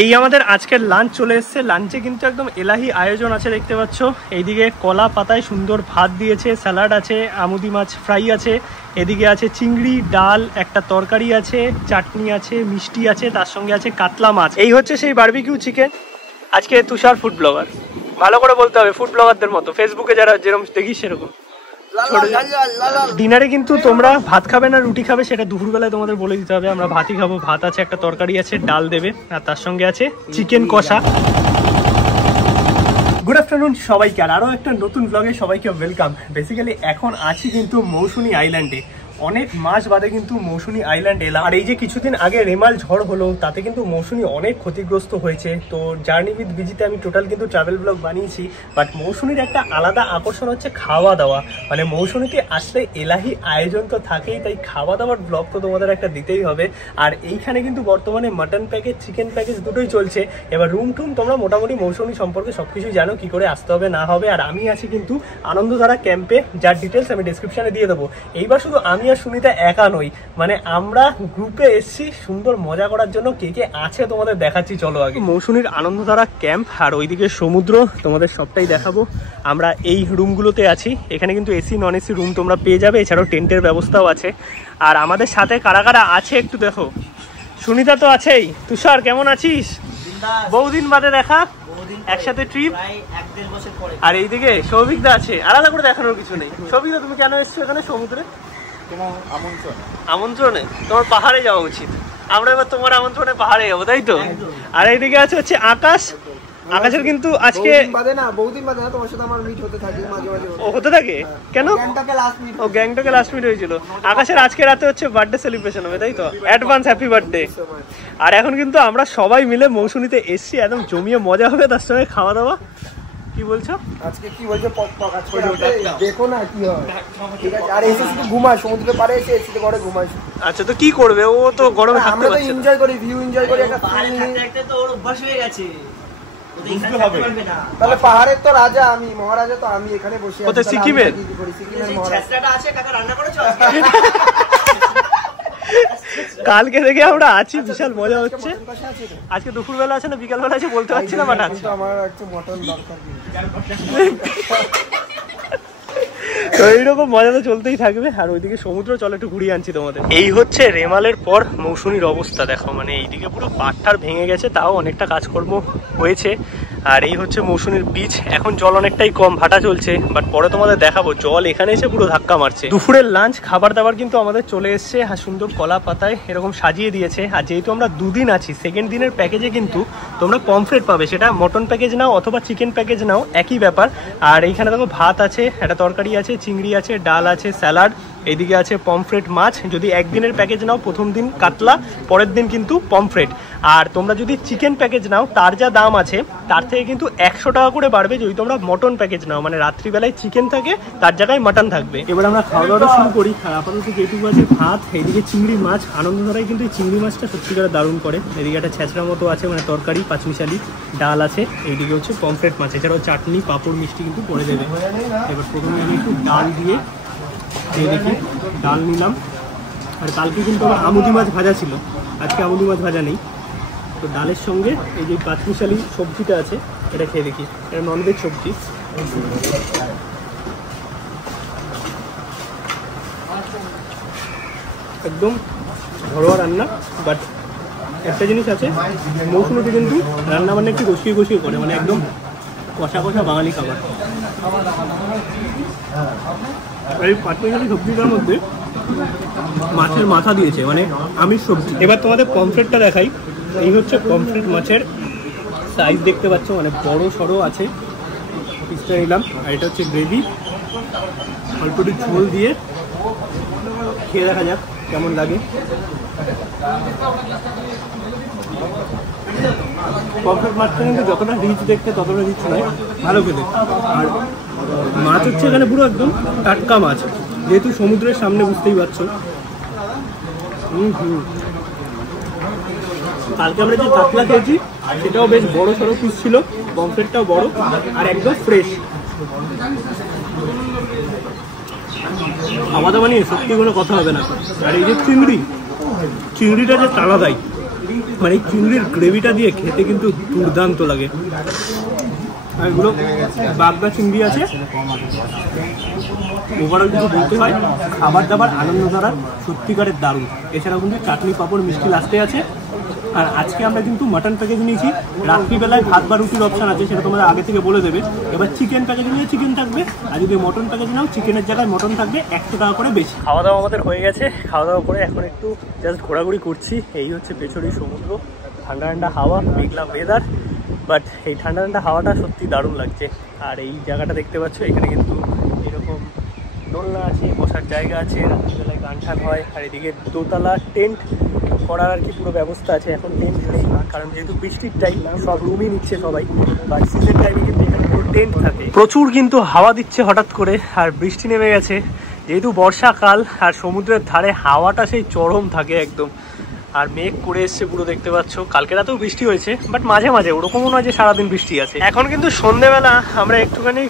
এই আমাদের আজকের লাঞ্চ চলে এসেছে। লাঞ্চে কিন্তু একদম এলাহি আয়োজন আছে, দেখতে পাচ্ছ। এইদিকে কলা পাতায় সুন্দর ভাত দিয়েছে, স্যালাড আছে, আমুদি মাছ ফ্রাই আছে, এদিকে আছে চিংড়ি, ডাল, একটা তরকারি আছে, চাটনি আছে, মিষ্টি আছে, তার সঙ্গে আছে কাতলা মাছ। এই হচ্ছে সেই বারবিকিউ চিকেন। আজকে তুষার ফুড ব্লগার, ভালো করে বলতে হবে, ফুড ব্লগারদের মতো, ফেসবুকে যারা যেরকম দেখিস সেরকম। ডিনারে কিন্তু তোমরা ভাত খাবে না রুটি খাবে সেটা দুপুরবেলায় তোমাদের বলে দিতে হবে। আমরা ভাতই খাবো। ভাত আছে, একটা তরকারি আছে, ডাল দেবে, আর তার সঙ্গে আছে চিকেন কষা। গুড আফটারনুন সবাইকে, আর আরও একটা নতুন ব্লগে সবাইকে ওয়েলকাম। বেসিক্যালি এখন আছি কিন্তু মৌসুনি আইল্যান্ডে। অনেক মাস বাদে কিন্তু মৌসুনি আইল্যান্ড এলাম। আর এই যে কিছুদিন আগে রেমাল ঝড় হলো, তাতে কিন্তু মৌসুনি অনেক ক্ষতিগ্রস্ত হয়েছে। তো জার্নি উইথ বিজিতে আমি টোটাল কিন্তু ট্রাভেল ব্লগ বানিয়েছি। বাট মৌসুনির একটা আলাদা আকর্ষণ হচ্ছে খাওয়া দাওয়া। মানে মৌসুনিতে আসলে এলাহি আয়োজন তো থাকেই, তাই খাওয়া দাওয়ার ব্লগ তো তোমাদের একটা দিতেই হবে। আর এইখানে কিন্তু বর্তমানে মাটন প্যাকেজ, চিকেন প্যাকেজ দুটোই চলছে। এবার রুম টুম তোমরা মোটামুটি মৌসুনি সম্পর্কে সবকিছুই জানো, কি করে আসতে হবে না হবে। আর আমি আছি কিন্তু আনন্দধারা ক্যাম্পে, যার ডিটেলস আমি ডিসক্রিপশনে দিয়ে দেবো। এইবার শুধু আমি আর সুনিতা একা নই, মানে আমরা গ্রুপে এসছি সুন্দর মজা করার জন্য। কে কে আছে তোমাদের দেখাচ্ছি, চলো আগে। মৌসুনির আনন্দধারা ক্যাম্প, আর ওইদিকে সমুদ্র, তোমাদের সবটাই দেখাবো। আমরা এই রুমগুলোতে আছি। এখানে কিন্তু এসি নন এসি রুম তোমরা পেয়ে যাবে, এছাড়াও টেন্টের ব্যবস্থাও আছে। আর আমাদের সাথে কারা কারা আছে একটু দেখো। সুনিতা তো আছেই। তুষার কেমন আছিস? বহুদিন বাদে দেখা, একসাথে ট্রিপ। আর এইদিকে সৌভিকদা আছে, আলাদা করে দেখানোর কিছু নেই। সৌভিকদা তুমি কেন এসছো এখানে সমুদ্রে? আমন্ত্রণে? তোমার পাহাড়ে যাওয়া উচিত। আমরা এবার তোমার আমন্ত্রণে পাহাড়ে যাবো, তাই তো? আর এইদিকে আছে হচ্ছে আকাশ। আকাশের কিন্তু আজকে হতে থাকে কেন? ও গ্যাংটকে লাস্ট মিট হয়েছিল। আকাশের আজকে রাতে হচ্ছে বার্থডে সেলিব্রেশন হবে, তাই তো? Advance happy birthday. আর এখন কিন্তু আমরা সবাই মিলে মৌসুনিতে এসছি, একদম জমিয়ে মজা হবে, তার সঙ্গে খাওয়া দাওয়া। কি বলছো আজকে? কি বলছো? দেখো না কি হয়, ঠিক আছে? আর এসে শুধু ঘুমায়, সমুদ্রের পাড়ে এসে এসে ঘরে ঘুমায়। আচ্ছা, তো কি করবে ও? তো গরমে থাকতে পারছে না। আমরা তো এনজয় করি, ভিউ এনজয় করি, একটা একটা তো ওর অভ্যাস হয়ে গেছে। তাহলে পাহাড়ের তো রাজা আমি, মহারাজা তো আমি, এখানে বসে আছি। কোথায়? সিকিমের? সিকিমের মহারাজা আছে। কাকা রান্না করেছো? কালকে থেকে আমরা আছি, বিশাল মজা হচ্ছে। আজকে দুপুরবেলা আছে না বিকালবেলা আছে বলতে পারছি না, বাট আছে। আমার একটু মটন দরকার। তো এইরকম মজা তো চলতেই থাকবে। আর ওইদিকে সমুদ্র, চলো একটু ঘুরিয়ে আনছি তোমাদের। এই হচ্ছে রেমালের পর মৌসুনির অবস্থা, দেখো। মানে এইদিকে পুরো পাটটার ভেঙে গেছে, তাও অনেকটা কাজকর্ম হয়েছে। আর এই হচ্ছে মৌসুনির বীচ। এখন জল অনেকটাই কম, ভাটা চলছে, বাট পরে তোমাদের দেখাবো। জল এখানে এসে পুরো ধাক্কা মারছে। দুপুরের লাঞ্চ খাবার দাবার কিন্তু আমাদের চলে এসছে। আর সুন্দর কলা পাতায় এরকম সাজিয়ে দিয়েছে। আর যেহেতু আমরা দুদিন আছি, সেকেন্ড দিনের প্যাকেজে কিন্তু তোমরা পমফ্রেট পাবে। সেটা মটন প্যাকেজ নাও অথবা চিকেন প্যাকেজ নাও, একই ব্যাপার। আর এইখানে দেখো ভাত আছে, একটা তরকারি আছে, চিংড়ি আছে, ডাল আছে, স্যালাড, এইদিকে আছে পমফ্রেট মাছ। যদি একদিনের প্যাকেজ নাও, প্রথম দিন কাতলা, পরের দিন কিন্তু পমফ্রেট। আর তোমরা যদি চিকেন প্যাকেজ নাও, তার যা দাম আছে তার থেকে কিন্তু 100 টাকা করে বাড়বে যদি তোমরা মটন প্যাকেজ নাও। মানে রাত্রিবেলায় চিকেন থাকে, তার জায়গায় মাটন থাকবে। এবার আমরা খাওয়া দাওয়াটা শুরু করি। আর আপাতত যেটুকু আছে ভাত, এইদিকে চিংড়ি মাছ। আনন্দধারায় কিন্তু এই চিংড়ি মাছটা সত্যিকার দারুণ করে। এদিকে একটা ছেঁচড়া মতো আছে, মানে তরকারি, পাঁচমিশালি, ডাল আছে, এইদিকে হচ্ছে পমফ্রেট মাছ, এছাড়াও চাটনি, পাঁপড়, মিষ্টি কিন্তু করে দেবে। এবার প্রথমে আমি একটু ডাল দিয়ে দেখি, ডাল নিলাম। আর কালকে কিন্তু আমার আমুদি মাছ ভাজা ছিল, আজকে আমুদি মাছ ভাজা নেই। তো ডালের সঙ্গে এই যে পাঁচমিশালি সবজিটা আছে, এটা খেয়ে দেখি। এটা ননভেজ সবজি, একদম ঘরোয়া রান্না। বাট একটা জিনিস আছে, মৌসুমিতে কিন্তু রান্না বান্না একটু কষিয়ে কষিয়ে করে, মানে একদম কষা কষা বাঙালি খাবার। এই পাঁচমিশালি সবজিটার মধ্যে মাছের মাথা দিয়েছে, মানে আমিষ সবজি। এবার তোমাদের পমফ্রেটটা দেখাই। এই হচ্ছে পমফ্রেট মাছের সাইজ, দেখতে পাচ্ছ, মানে বড় সড়ো আছে। পিসটা নিলাম। আর এটা হচ্ছে গ্রেভি, অল্প একটু ঝোল দিয়ে খেয়ে দেখা যাক কেমন লাগে। পমফ্রেট মাছটা কিন্তু যতটা রিচ দেখতে ততটা রিচ নয়, ভালো খেতে। আর মাছ হচ্ছে এখানে পুরো একদম টাটকা মাছ, যেহেতু সমুদ্রের সামনে, বুঝতেই পারছো। কালকে আমরা যে কাতলা খেয়েছি সেটাও বেশ বড় সড়ো পিস ছিল, পমফ্রেটটাও বড় আর একদম ফ্রেশ। খাওয়া দাওয়া নিয়ে সত্যি কোনো কথা হবে না। আর এই যে চিংড়িটা যে আলাদাই, মানে চিংড়ির গ্রেভিটা দিয়ে খেতে কিন্তু দুর্দান্ত লাগে। আর এগুলো বাগদা চিংড়ি আছে। ওভারঅল কিছু বলতে হয়, খাবার দাবার আনন্দ দ্বারা সত্যিকারের দারুণ। এছাড়াও কিন্তু চাটনি পাঁপড় মিষ্টি লাস্টে আছে। আর আজকে আমরা কিন্তু মাটন প্যাকেজ নিয়েছি। রাত্রিবেলায় ভাত বা রুটির অপশান আছে, সেটা তোমরা আগে থেকে বলে দেবে। এবার চিকেন প্যাকেজ নিলে চিকেন থাকবে, আর যদি মটন প্যাকেজ নাও চিকেনের জায়গায় মটন থাকবে 100 টাকা করে বেশি। খাওয়া দাওয়া আমাদের হয়ে গেছে। খাওয়া দাওয়া করে এখন একটু জাস্ট ঘোরাঘুরি করছি। এই হচ্ছে পেছনের সমুদ্র, ঠান্ডা ঠান্ডা হাওয়া, মেঘলা ওয়েদার। বাট এই ঠান্ডা ঠান্ডা হাওয়াটা সত্যি দারুণ লাগছে। আর এই জায়গাটা দেখতে পাচ্ছ, এখানে কিন্তু এরকম দোলনা আছে, বসার জায়গা আছে, রাত্রিবেলায় গান টান হয়। আর এদিকে দোতলা টেন্ট করার আর কি পুরো ব্যবস্থা আছে। এখন টেন্ট নেই, কারণ যেহেতু বৃষ্টির টাইম সব রুমই নিচ্ছে সবাই। বাট শীতের টাইমে কিন্তু এখানে পুরো টেন্ট থাকে। প্রচুর কিন্তু হাওয়া দিচ্ছে হঠাৎ করে, আর বৃষ্টি নেমে গেছে। যেহেতু বর্ষাকাল আর সমুদ্রের ধারে হাওয়াটা সেই চরম থাকে একদম। আর মেঘ করে এসছে পুরো, দেখতে পাচ্ছ। কালকে রাতেও বৃষ্টি হয়েছে, বাট মাঝে মাঝে, ওরকমও নয় যে সারাদিন বৃষ্টি আছে। এখন কিন্তু সন্ধ্যেবেলা আমরা একটুখানি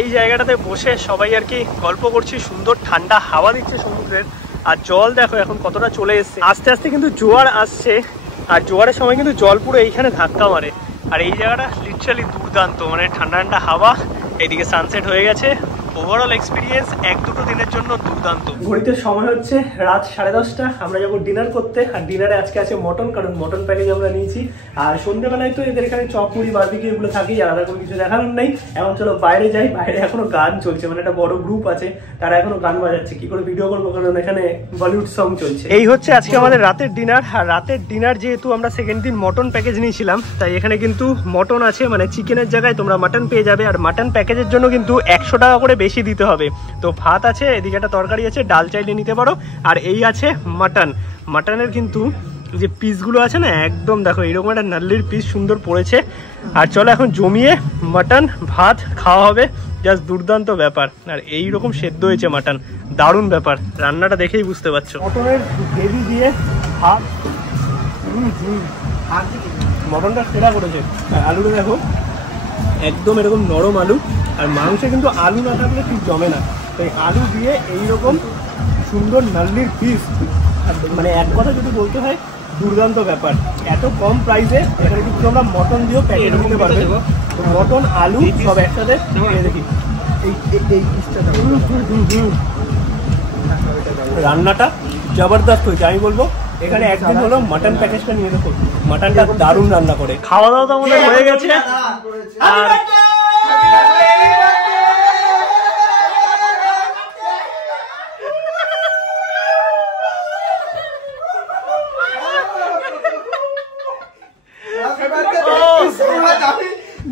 এই জায়গাটাতে বসে সবাই আর কি গল্প করছি। সুন্দর ঠান্ডা হাওয়া দিচ্ছে সমুদ্রের। আর জল দেখো এখন কতটা চলে এসছে। আস্তে আস্তে কিন্তু জোয়ার আসছে, আর জোয়ারের সময় কিন্তু জল পুরো এইখানে ধাক্কা মারে। আর এই জায়গাটা লিটারালি দুর্দান্ত, মানে ঠান্ডা ঠান্ডা হাওয়া, এইদিকে সানসেট হয়ে গেছে। ওভারঅল এক্সপিরিয়েন্স 1-2 দিনের জন্য দুর্দান্ত। ঘড়িতে সময় হচ্ছে রাত 10:30। আমরা যাবো ডিনার করতে। আর ডিনারে আজকে আছে মটন, কারণ মটন প্যাকেজ আমরা নিয়েছি। আর সন্ধ্যেবেলায় তো এদের এখানে চপ মুড়ি বারবিকিউ এগুলো থাকেই, আলাদা কোনো কিছু দেখানোর নেই। এখন চলো বাইরে যাই। বাইরে এখনো গান চলছে, মানে একটা বড় গ্রুপ আছে, তারা এখনো গান বাজাচ্ছে। কি করে ভিডিও করবো, কারণ এখানে বলিউড সং চলছে। এই হচ্ছে আজকে আমাদের রাতের ডিনার। আর রাতের ডিনার যেহেতু আমরা সেকেন্ড দিন মটন প্যাকেজ নিয়েছিলাম, তাই এখানে কিন্তু মটন আছে, মানে চিকেনের জায়গায় তোমরা মাটন পেয়ে যাবে। আর মাটন প্যাকেজের জন্য কিন্তু 100 টাকা করে বেশি দিতে হবে। তো ভাত আছে, এদিকে একটা তরকারি আছে, ডাল চাইলে নিতে পারো। আর এই আছে মাটন। মাটনের কিন্তু যে পিসগুলো আছে না, একদম দেখো এরকম একটা নাল্লির পিস সুন্দর পড়েছে। আর চলো এখন জমিয়ে মাটন ভাত খাওয়া হবে। জাস্ট দুর্দান্ত ব্যাপার। আর এইরকম সেদ্ধ হয়েছে মাটন, দারুণ ব্যাপার। রান্নাটা দেখেই বুঝতে পারছো। মটনের গ্রেভি দিয়ে ভাত, মটনটা সেরা করেছে। আর আলুটা দেখো একদম এরকম নরম আলু। আর মাংসে কিন্তু আলু না থাকলে ঠিক জমে না, তাই আলু দিয়ে এইরকম সুন্দর নাল্লির পিস, মানে এক কথা যদি বলতে হয় দুর্দান্ত ব্যাপার। এত কম প্রাইসে এখানে কিন্তু তোমরা মটন দিয়েও প্যাকেট নিতে পারবে। তো মটন আলু সব একসাথে দেখি। রান্নাটা জবরদস্ত হয়েছে, আমি বলবো। এখানে একদিন হলো মাটন প্যাকেজটা নিয়ে দেখো, মাটনটা দারুণ রান্না করে। খাওয়া দাওয়া তো আমাদের হয়ে গেছে। আর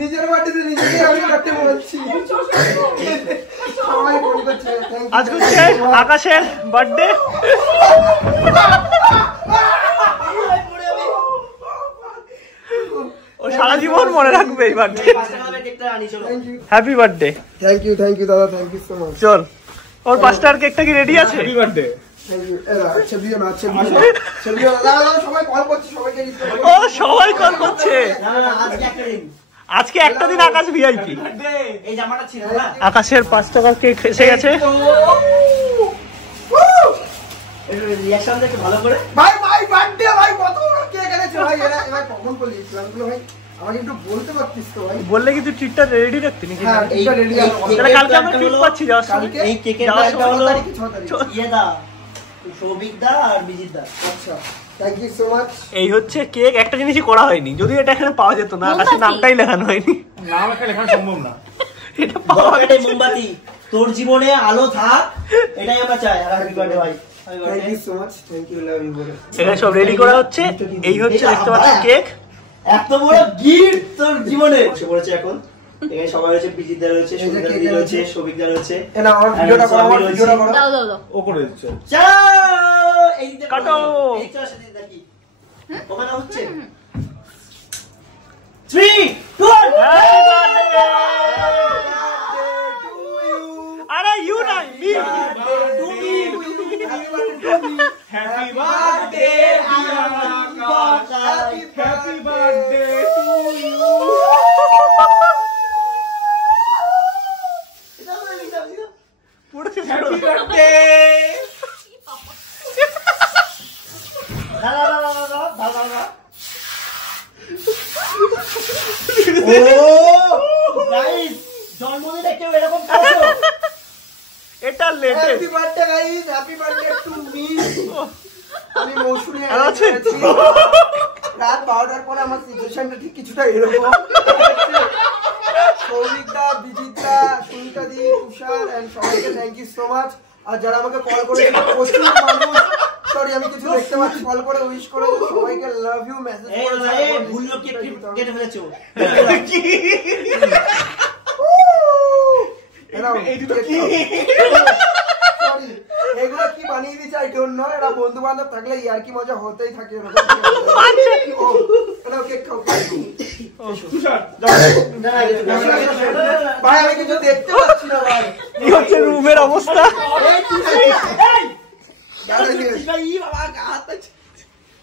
নিজের বাড়িতে নিজেকে আমি করতে বলছি। আজকে হচ্ছে আকাশের বার্থডে। ও সারা জীবন মনে রাখবে এই birthday. Happy birthday. Thank you দাদা, থ্যাংক ইউ সো মাচ। চল, ওর 5টার কেকটা কি রেডি আছে? Happy birthday. সবাই কল করছে। আজকে একটা দিন আকাশ ভিআইপি। আকাশের 5 টাকার কেক এসে গেছে। বললে কি তুই ট্রিটটা রেডি রাখতি নাকি? কালকে আমরা ট্রিট পাচ্ছি যাওয়ার সময়। এই হচ্ছে কেক। একটা জিনিসই করা হয়নি, যদি এটা এখানে পাওয়া যেত না, আকাশের নামটাই লেখানো হয়নি। নাম এখানে লেখানো সম্ভব না। এটা পাওয়া গেছে। মোমবাতি, তোর জীবনে আলো থাক, এটাই আমরা চাই। আর হ্যাপি বার্থডে ভাই। Thank you so much. Thank you, love you বলে। এটা সব রেডি করা হচ্ছে। এই হচ্ছে দেখতে পাচ্ছ কেক। এত বড় গিফট তোর জীবনে এসে পড়েছে এখন। এখানে সবাই রয়েছে, বিজিত দা রয়েছে, সুন্দর দিদি রয়েছে, সবিক দা রয়েছে। এটা আমার ভিডিওটা করো, আমার ভিডিওটা করো। দাও দাও দাও। ও করে দিচ্ছে। চলো এই দিকে কাটো। এই চল সাথে দেখি ওখানে হচ্ছে 3 2 হ্যাপি বার্থডে টু ইউ। আরে ইউ না, me to me. Happy birthday Akash, happy birthday to you. Happy birthday. Guys জন্মদিনে কেউ এরকম করেছো? এটা latest. Happy birthday guys, happy birthday to me. আমি মৌসুমী ভালো আছেন? রাত 12টার পরে আমার সিচুয়েশনটা ঠিক কিছুটা এরকম। সৌমিকদা, বিজিতদা, সুনিতা দি, তুষার এন্ড সবাইকে থ্যাংক ইউ সো মাচ। আর যারা আমাকে কল করে প্রচুর মানুষ, সরি আমি কিছু দেখতে পাচ্ছি, কল করে উইশ করে সবাইকে লাভ ইউ মেসেজ এই করে ভাই ভুল কেক কেটে ফেলেছো। এগুলো কি বানিয়ে দিচ্ছে আই ডোন্ট নো। এরা বন্ধু বান্ধব থাকলে ইয়ার কি মজা হতেই থাকে। কেক খাও ভাই, আমি কিছু দেখতে পাচ্ছি না ভাই। কি হচ্ছে রুমের অবস্থা?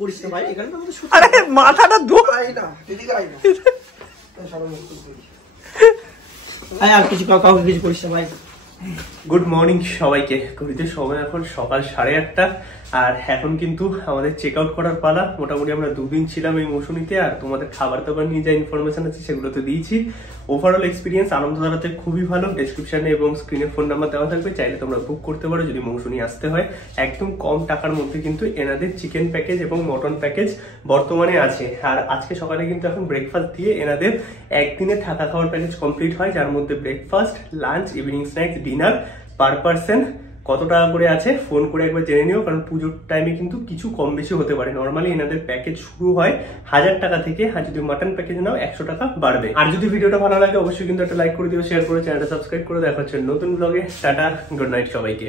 করিস না ভাই, এখানে তো আমাদের শুট। আরে মাথাটা ধো। আর কিছু কাউকে কিছু করিস না ভাই। গুড মর্নিং সবাইকে। ঘড়িতে সময় এখন সকাল 8:30 আর এখন কিন্তু আমাদের চেক আউট করার পালা। মোটামুটি আমরা 2 দিন ছিলাম এই মৌসুমীতে, আর তোমাদের খাবার দাবার নিয়ে যা ইনফরমেশন আছে সেগুলো তো দিয়েছি। ওভারঅল এক্সপিরিয়েন্স আনন্দধারাতে খুবই ভালো। ডেসক্রিপশনে এবং স্ক্রিনে ফোন নাম্বার দেওয়া থাকবে, চাইলে তোমরা বুক করতে পারো যদি মৌসুমী আসতে হয়। একদম কম টাকার মধ্যে কিন্তু এনাদের চিকেন প্যাকেজ এবং মটন প্যাকেজ বর্তমানে আছে। আর আজকে সকালে কিন্তু এখন ব্রেকফাস্ট দিয়ে এনাদের একদিনে থাকা খাওয়ার প্যাকেজ কমপ্লিট হয়, যার মধ্যে breakfast, lunch, evening snacks, dinner per person কত টাকা করে আছে ফোন করে একবার জেনে নিও, কারণ পুজোর টাইমে কিন্তু কিছু কম বেশি হতে পারে। নর্মালি এনাদের প্যাকেজ শুরু হয় 1000 টাকা থেকে, আর যদি মাটন প্যাকেজ নাও 100 টাকা বাড়বে। আর যদি ভিডিওটা ভালো লাগে অবশ্যই কিন্তু একটা লাইক করে দিও, শেয়ার করে চ্যানেলটা সাবস্ক্রাইব করে। দেখা হচ্ছে নতুন ব্লগে। টাটা, গুড নাইট সবাইকে।